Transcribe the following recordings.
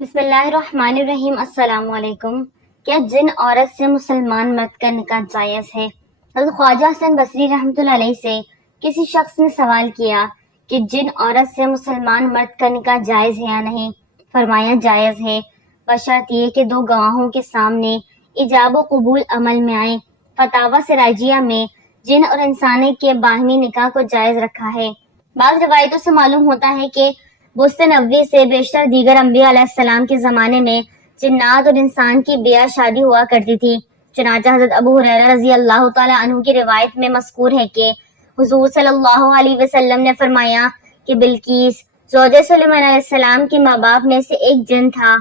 بسم اللہ الرحمن الرحیم۔ السلام علیکم۔ کیا جن عورت سے مسلمان مرد کا نکاح جائز ہے؟ حضرت خواجہ حسن بصری رحمۃ اللہ علیہ سے کسی شخص نے سوال کیا کہ جن عورت سے مسلمان مرد کا نکاح جائز ہے یا نہیں؟ فرمایا جائز ہے، بشرط یہ کہ دو گواہوں کے سامنے ایجاب و قبول عمل میں آئے۔ فتاوی سراجیہ میں جن اور انسانے کے باہمی نکاح کو جائز رکھا ہے۔ بعض روایتوں سے معلوم ہوتا ہے کہ بست نبوی سے بیشتر دیگر انبیاء علیہ السلام کے زمانے میں جنات اور انسان کی بیاہ شادی ہوا کرتی تھی۔ چنانچہ حضرت ابو ہریرہ رضی اللہ تعالیٰ عنہ کی روایت میں مذکور ہے کہ حضور صلی اللہ علیہ وسلم نے فرمایا کہ بلقیس زوجہ سلیمان علیہ السلام کے ماں باپ میں سے ایک جن تھا۔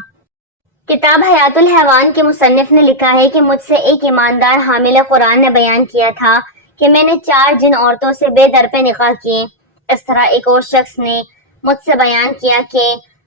کتاب حیات الحیوان کے مصنف نے لکھا ہے کہ مجھ سے ایک ایماندار حامل قرآن نے بیان کیا تھا کہ میں نے 4 جن عورتوں سے بے در پہ نکاح کیے۔ اس طرح ایک اور شخص نے مجھ سے بیان کیا کہ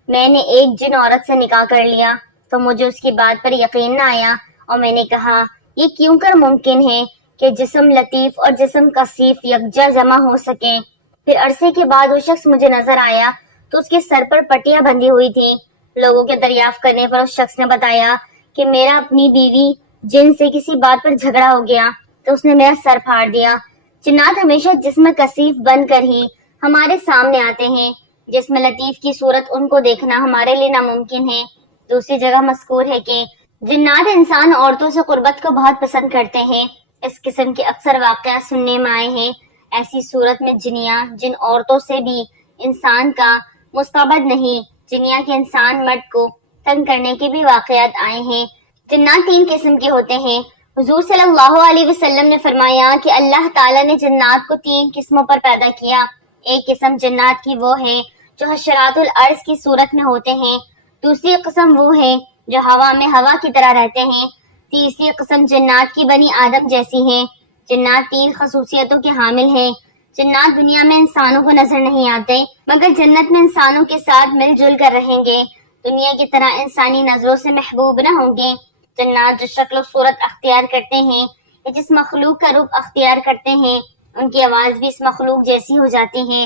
میں نے ایک جن عورت سے نکاح کر لیا تو مجھے اس کی بات پر یقین نہ آیا، اور میں نے کہا یہ کیوں کر ممکن ہے کہ جسم لطیف اور جسم کثیف یکجا جمع ہو سکیں۔ پھر عرصے کے بعد وہ شخص مجھے نظر آیا تو اس کے سر پر پٹیاں بندھی ہوئی تھیں۔ لوگوں کے دریافت کرنے پر اس شخص نے بتایا کہ میرا اپنی بیوی جن سے کسی بات پر جھگڑا ہو گیا تو اس نے میرا سر پھاڑ دیا۔ جنات ہمیشہ جسم کثیف بن کر ہی ہمارے سامنے آتے ہیں، جسم لطیف کی صورت ان کو دیکھنا ہمارے لیے ناممکن ہے۔ دوسری جگہ مذکور ہے کہ جنات انسان عورتوں سے قربت کو بہت پسند کرتے ہیں۔ اس قسم کے اکثر واقعات سننے میں آئے ہیں۔ ایسی صورت میں جنیاں جن عورتوں سے بھی انسان کا مستبد نہیں، جنیاں کے انسان مرد کو تنگ کرنے کے بھی واقعات آئے ہیں۔ جنات 3 قسم کے ہوتے ہیں۔ حضور صلی اللہ علیہ وسلم نے فرمایا کہ اللہ تعالیٰ نے جنات کو 3 قسموں پر پیدا کیا۔ ایک قسم جنات کی وہ ہے جو حشرات الارض کی صورت میں ہوتے ہیں، دوسری قسم وہ ہے جو ہوا میں ہوا کی طرح رہتے ہیں، تیسری قسم جنات کی بنی آدم جیسی ہیں۔ جنات 3 خصوصیتوں کے حامل ہیں۔ جنات دنیا میں انسانوں کو نظر نہیں آتے مگر جنت میں انسانوں کے ساتھ مل جل کر رہیں گے، دنیا کی طرح انسانی نظروں سے محبوب نہ ہوں گے۔ جنات جو شکل و صورت اختیار کرتے ہیں یا جس مخلوق کا روپ اختیار کرتے ہیں ان کی آواز بھی اس مخلوق جیسی ہو جاتی ہے۔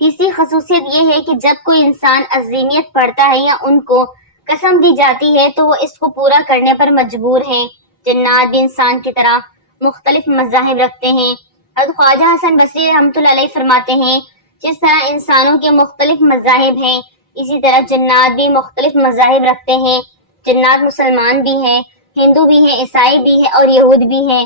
تیسری خصوصیت یہ ہے کہ جب کوئی انسان عظیمیت پڑھتا ہے یا ان کو قسم دی جاتی ہے تو وہ اس کو پورا کرنے پر مجبور ہیں۔ جنات بھی انسان کی طرح مختلف مذاہب رکھتے ہیں۔ حضرت خواجہ حسن بصری رحمۃ اللہ علیہ فرماتے ہیں جس طرح انسانوں کے مختلف مذاہب ہیں اسی طرح جنات بھی مختلف مذاہب رکھتے ہیں۔ جنات مسلمان بھی ہیں، ہندو بھی ہیں، عیسائی بھی ہیں اور یہود بھی ہیں،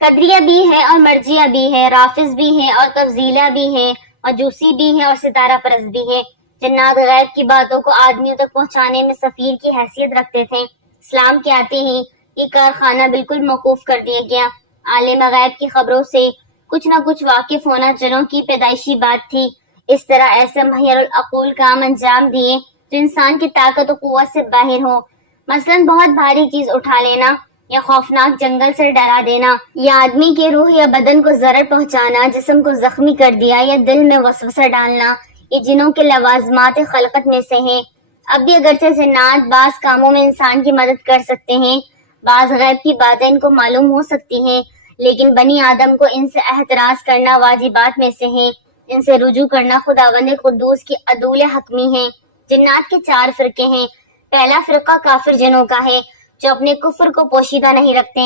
قدریہ بھی ہے اور مرجیہ بھی ہے، رافض بھی ہیں اور تفضیلہ بھی ہیں، مجوسی بھی ہیں اور ستارہ پرست بھی ہیں۔ جنات غیب کی باتوں کو آدمیوں تک پہنچانے میں سفیر کی حیثیت رکھتے تھے۔ اسلام کے آتے ہی یہ کارخانہ بالکل موقوف کر دیا گیا۔ عالم غیب کی خبروں سے کچھ نہ کچھ واقف ہونا جنوں کی پیدائشی بات تھی۔ اس طرح ایسے محیر العقول کام انجام دیے جو انسان کی طاقت و قوت سے باہر ہو، مثلاً بہت بھاری چیز اٹھا لینا یا خوفناک جنگل سے ڈرا دینا یا آدمی کے روح یا بدن کو ضرر پہنچانا، جسم کو زخمی کر دیا یا دل میں وسوسہ ڈالنا، یہ جنوں کے لوازمات خلقت میں سے ہیں۔ اب بھی اگرچہ جنات بعض کاموں میں انسان کی مدد کر سکتے ہیں، بعض غیب کی باتیں ان کو معلوم ہو سکتی ہیں، لیکن بنی آدم کو ان سے احتراز کرنا واجبات میں سے ہے، ان سے رجوع کرنا خداوند قدوس کی عدول حکمی ہے۔ جنات کے 4 فرقے ہیں۔ پہلا فرقہ کافر جنوں کا ہے جو اپنے کفر کو پوشیدہ نہیں رکھتے،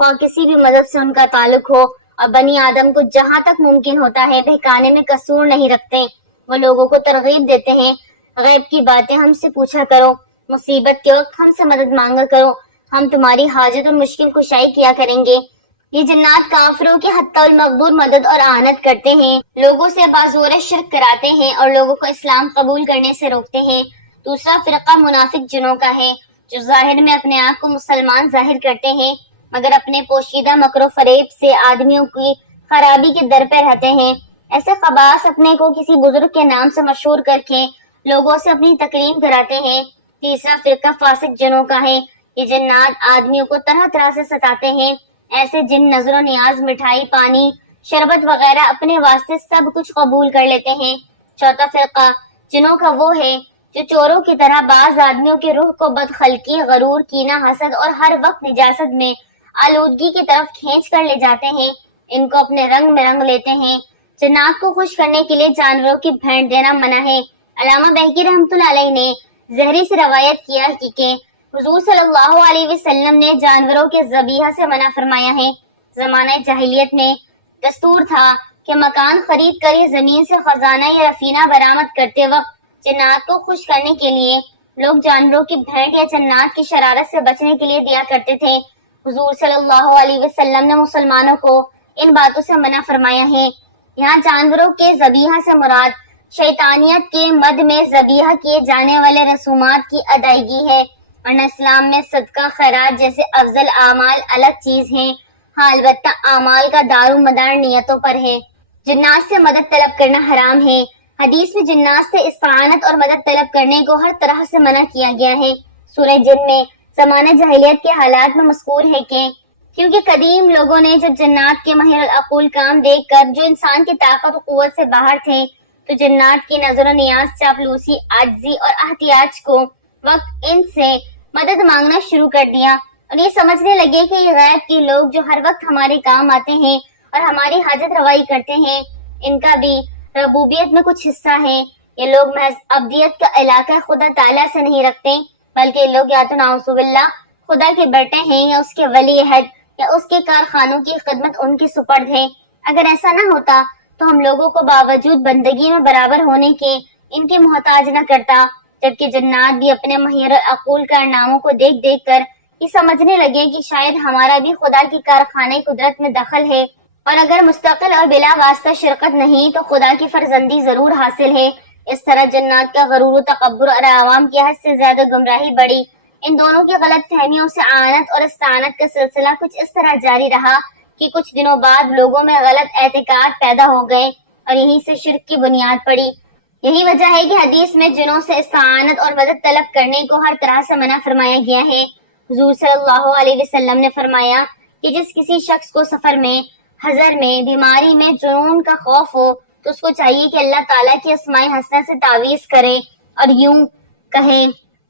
خواہ کسی بھی مذہب سے ان کا تعلق ہو، اور بنی آدم کو جہاں تک ممکن ہوتا ہے بہکانے میں قصور نہیں رکھتے۔ وہ لوگوں کو ترغیب دیتے ہیں غیب کی باتیں ہم سے پوچھا کرو، مصیبت کے وقت ہم سے مدد مانگا کرو، ہم تمہاری حاجت اور مشکل کشائی کیا کریں گے۔ یہ جنات کافروں کی حتی المقدور مدد اور اعانت کرتے ہیں، لوگوں سے بازور شرک کراتے ہیں اور لوگوں کو اسلام قبول کرنے سے روکتے ہیں۔ دوسرا فرقہ منافق جنوں کا ہے جو ظاہر میں اپنے آپ کو مسلمان ظاہر کرتے ہیں مگر اپنے پوشیدہ مکر و فریب سے آدمیوں کی خرابی کے در پہ رہتے ہیں۔ ایسے خباث اپنے کو کسی بزرگ کے نام سے مشہور کر کے لوگوں سے اپنی تکریم کراتے ہیں۔ تیسرا فرقہ فاسق جنوں کا ہے۔ یہ جنات آدمیوں کو طرح طرح سے ستاتے ہیں۔ ایسے جن نظر و نیاز، مٹھائی، پانی، شربت وغیرہ اپنے واسطے سب کچھ قبول کر لیتے ہیں۔ چوتھا فرقہ جنوں کا وہ ہے جو چوروں کی طرح بعض آدمیوں کے روح کو بدخلقی، غرور، کینہ، حسد اور ہر وقت نجاست میں آلودگی کی طرف کھینچ کر لے جاتے ہیں، ان کو اپنے رنگ میں رنگ لیتے ہیں۔ جنات کو خوش کرنے کے لیے جانوروں کی بھینٹ دینا منع ہے۔ علامہ بہقی رحمۃ اللہ علیہ نے زہری سے روایت کیا کہ حضور صلی اللہ علیہ وسلم نے جانوروں کے ذبیحہ سے منع فرمایا ہے۔ زمانہ جاہلیت میں دستور تھا کہ مکان خرید کر یا زمین سے خزانہ یا رفینہ برآمد کرتے وقت جنات کو خوش کرنے کے لیے لوگ جانوروں کی بھینٹ یا جنات کی شرارت سے بچنے کے لیے دیا کرتے تھے۔ حضور صلی اللہ علیہ وسلم نے مسلمانوں کو ان باتوں سے منع فرمایا ہے۔ یہاں جانوروں کے ذبیحہ سے مراد شیطانیت کے مد میں ذبیحہ کیے جانے والے رسومات کی ادائیگی ہے، ورنہ اسلام میں صدقہ خیرات جیسے افضل اعمال الگ چیز ہیں۔ ہاں البتہ اعمال کا دار و مدار نیتوں پر ہے۔ جنات سے مدد طلب کرنا حرام ہے۔ حدیث میں جنات سے استعانت اور مدد طلب کرنے کو ہر طرح سے منع کیا گیا ہے۔ سورہ جن میں زمانہ جاہلیت کے حالات میں مذکور ہے کہ کیونکہ قدیم لوگوں نے جب جنات کے ماہر العقول کام دیکھ کر جو انسان کی طاقت و قوت سے باہر تھے تو جنات کی نظر و نیاز، چاپلوسی، عاجزی اور احتیاج کو وقت ان سے مدد مانگنا شروع کر دیا اور یہ سمجھنے لگے کہ یہ غیب کے لوگ جو ہر وقت ہمارے کام آتے ہیں اور ہماری حاجت روائی کرتے ہیں، ان کا بھی ربوبیت میں کچھ حصہ ہے۔ یہ لوگ محض عبدیت کا علاقہ خدا تعالیٰ سے نہیں رکھتے، بلکہ یہ لوگ یا تو نعوذ باللہ خدا کے بیٹے ہیں یا اس کے ولی عہد یا اس کے کارخانوں کی خدمت ان کی سپرد ہے۔ اگر ایسا نہ ہوتا تو ہم لوگوں کو باوجود بندگی میں برابر ہونے کے ان کے محتاج نہ کرتا، جبکہ جنات بھی اپنے ماہر العقول کارناموں کو دیکھ دیکھ کر یہ سمجھنے لگے کہ شاید ہمارا بھی خدا کی کارخانے قدرت میں دخل ہے، اور اگر مستقل اور بلا واسطہ شرکت نہیں تو خدا کی فرزندی ضرور حاصل ہے۔ اس طرح جنات کا غرور و تکبر اور عوام کی حد سے زیادہ گمراہی بڑھی۔ ان دونوں کی غلط فہمیوں سے آنت اور استعانت کا سلسلہ کچھ اس طرح جاری رہا کہ کچھ دنوں بعد لوگوں میں غلط اعتقاد پیدا ہو گئے اور یہیں سے شرک کی بنیاد پڑی۔ یہی وجہ ہے کہ حدیث میں جنوں سے استعانت اور مدد طلب کرنے کو ہر طرح سے منع فرمایا گیا ہے۔ حضور صلی اللہ علیہ وسلم نے فرمایا کہ جس کسی شخص کو سفر میں، حضر میں، بیماری میں جنون کا خوف ہو تو اس کو چاہیے کہ اللہ تعالیٰ کی اسماء حسنہ سے تعویذ کرے اور یوں کہے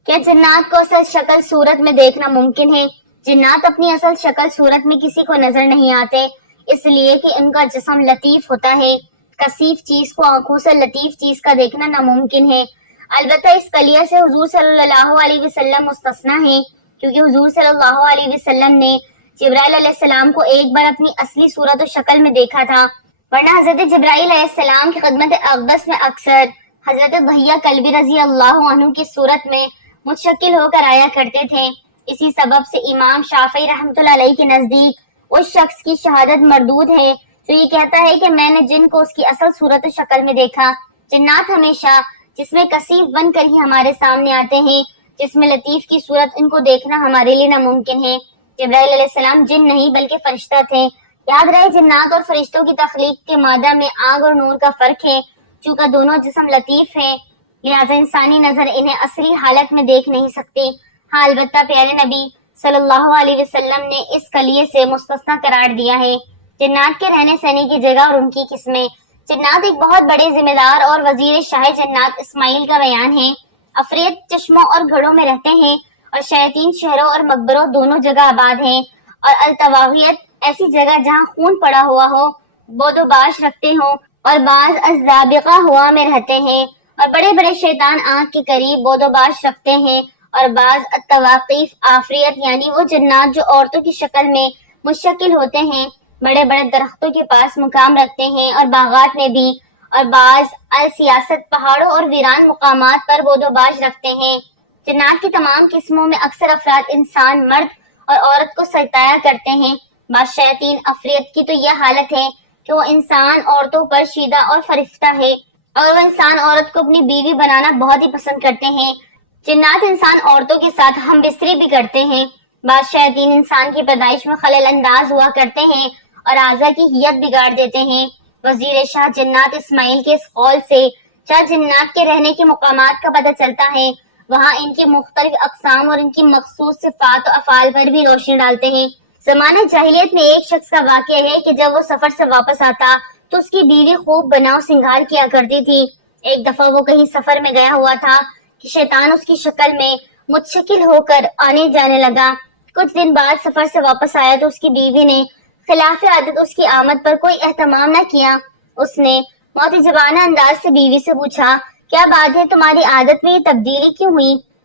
کیا جنات کو اصل شکل صورت میں دیکھنا ممکن ہے؟ جنات اپنی اصل شکل صورت میں کسی کو نظر نہیں آتے، اس لیے کہ ان کا جسم لطیف ہوتا ہے۔ کثیف چیز کو آنکھوں سے لطیف چیز کا دیکھنا ناممکن ہے۔ البتہ اس قلیہ سے حضور صلی اللہ علیہ وسلم مستثنیٰ ہیں، کیونکہ حضور صلی اللہ علیہ وسلم نے جبرائیل علیہ السلام کو ایک بار اپنی اصلی صورت و شکل میں دیکھا تھا، ورنہ حضرت جبرائیل علیہ السلام کی خدمت اقدس میں اکثر حضرت دحیہ کلبی رضی اللہ عنہ کی صورت میں متشکل ہو کر آیا کرتے تھے۔ اسی سبب سے امام شافعی رحمۃ اللہ علیہ کے نزدیک اس شخص کی شہادت مردود ہے جو یہ کہتا ہے کہ میں نے جن کو اس کی اصل صورت و شکل میں دیکھا۔ جنات ہمیشہ جس میں کثیف بن کر ہی ہمارے سامنے آتے ہیں، جس میں لطیف کی صورت ان کو دیکھنا ہمارے لیے ناممکن ہے۔ جبرائیل علیہ السلام جن نہیں بلکہ فرشتہ تھے۔ یاد رہے جنات اور فرشتوں کی تخلیق کے مادہ میں آگ اور نور کا فرق ہے، چونکہ دونوں جسم لطیف ہیں لہٰذا انسانی نظر انہیں اصلی حالت میں دیکھ نہیں سکتی۔ ہاں البتہ پیارے نبی صلی اللہ علیہ وسلم نے اس قلیے سے مستثنیٰ قرار دیا ہے۔ جنات کے رہنے سہنے کی جگہ اور ان کی قسمیں۔ جنات ایک بہت بڑے ذمہ دار اور وزیر شاہ جنات اسماعیل کا بیان ہے۔ افریت چشموں اور گھڑوں میں رہتے ہیں اور شیاطین شہروں اور مقبروں دونوں جگہ آباد ہیں، اور الطواغیت ایسی جگہ جہاں خون پڑا ہوا ہو، بود و باش رکھتے ہوں، اور بعض الزابقہ ہوا میں رہتے ہیں، اور بڑے بڑے شیطان آنکھ کے قریب بود و باش رکھتے ہیں، اور بعض التواقیف آفریت یعنی وہ جنات جو عورتوں کی شکل میں مشکل ہوتے ہیں، بڑے بڑے درختوں کے پاس مقام رکھتے ہیں اور باغات میں بھی، اور بعض السیاست پہاڑوں اور ویران مقامات پر بود و باش رکھتے ہیں۔ جنات کی تمام قسموں میں اکثر افراد انسان، مرد اور عورت کو ستایا کرتے ہیں۔ بعض شیاطین افریت کی تو یہ حالت ہے کہ وہ انسان عورتوں پر شیدہ اور فرفتہ ہے، اور وہ انسان عورت کو اپنی بیوی بنانا بہت ہی پسند کرتے ہیں۔ جنات انسان عورتوں کے ساتھ ہم بستری بھی کرتے ہیں۔ بعض شیاطین انسان کی پیدائش میں خلل انداز ہوا کرتے ہیں اور اعضاء کی ہیئت بگاڑ دیتے ہیں۔ وزیر شاہ جنات اسماعیل کے اس قول سے جہاں جنات کے رہنے کے مقامات کا پتہ چلتا ہے، وہاں ان کی مختلف اقسام اور ان کی مخصوص صفات و افعال پر بھی روشنی ڈالتے ہیں۔ زمانہ جاہلیت میں ایک شخص کا واقعہ ہے کہ جب وہ سفر سے واپس آتا تو اس کی بیوی خوب بناؤ سنگھار کیا کرتی تھی۔ ایک دفعہ وہ کہیں سفر میں گیا ہوا تھا کہ شیطان اس کی شکل میں متشکل ہو کر آنے جانے لگا۔ کچھ دن بعد سفر سے واپس آیا تو اس کی بیوی نے خلاف عادت اس کی آمد پر کوئی اہتمام نہ کیا۔ اس نے معتجبانہ انداز سے بیوی سے پوچھا، کیا بات ہے، تمہاری عادت میں یہ تبدیلی کیوں ہوئی؟